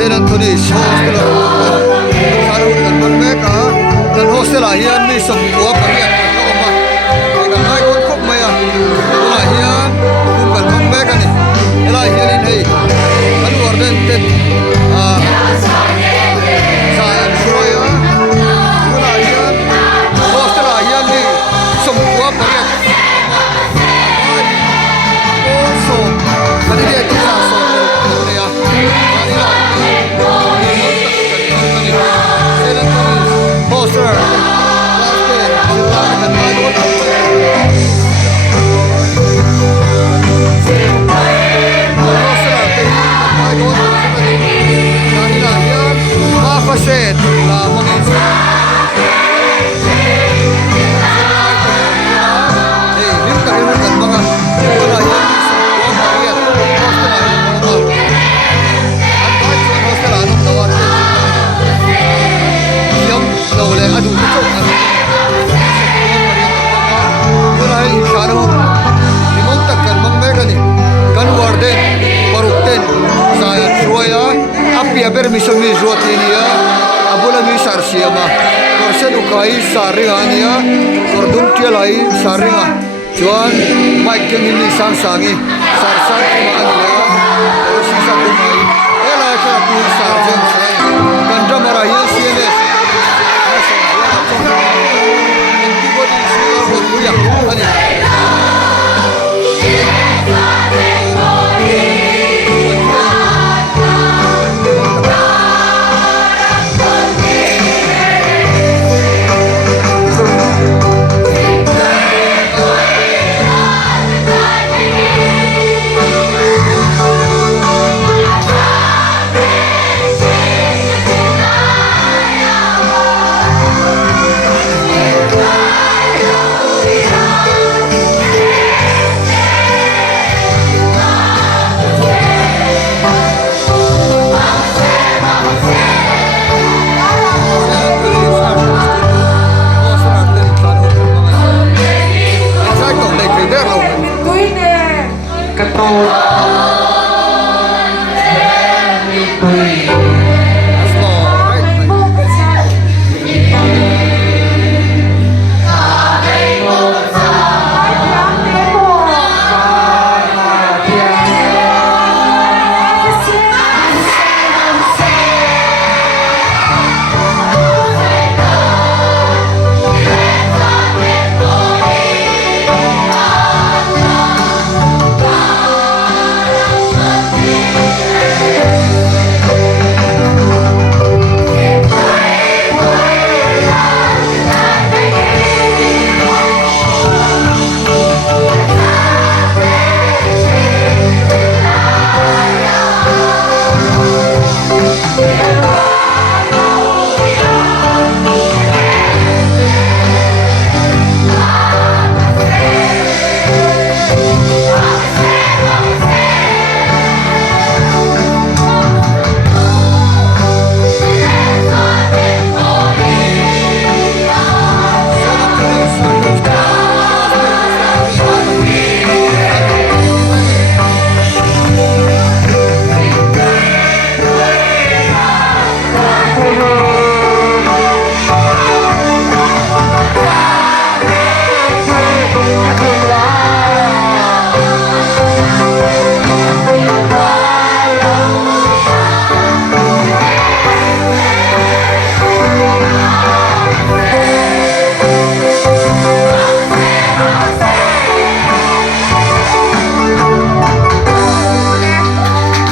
St. Anthony's Hostel Sarun kan Meka kan hostel hian mi som ko pariat ko ma kan ai kon khop maya ula hian kum kan Meka ni ela hian in hei kan warden tet Sayan Suraya ula hian hostel hian mi som ko pariat also kan dia tu sa so ni ya Poster, plastic, silakan main Faset la mangisa eh lim ka rin kan mga wala yan ang mariat hostel ay mga at kahit sa hostel anong tawag yung nawala adu ito wala ay ikaro limong takkan Meka ni kan warden parukten Sayan Suraya api permission mi zuat niya abula mi sarsiama korsen ukai saringania kordum tialai saringa chuan mike ni sang sangi sarsan ki ma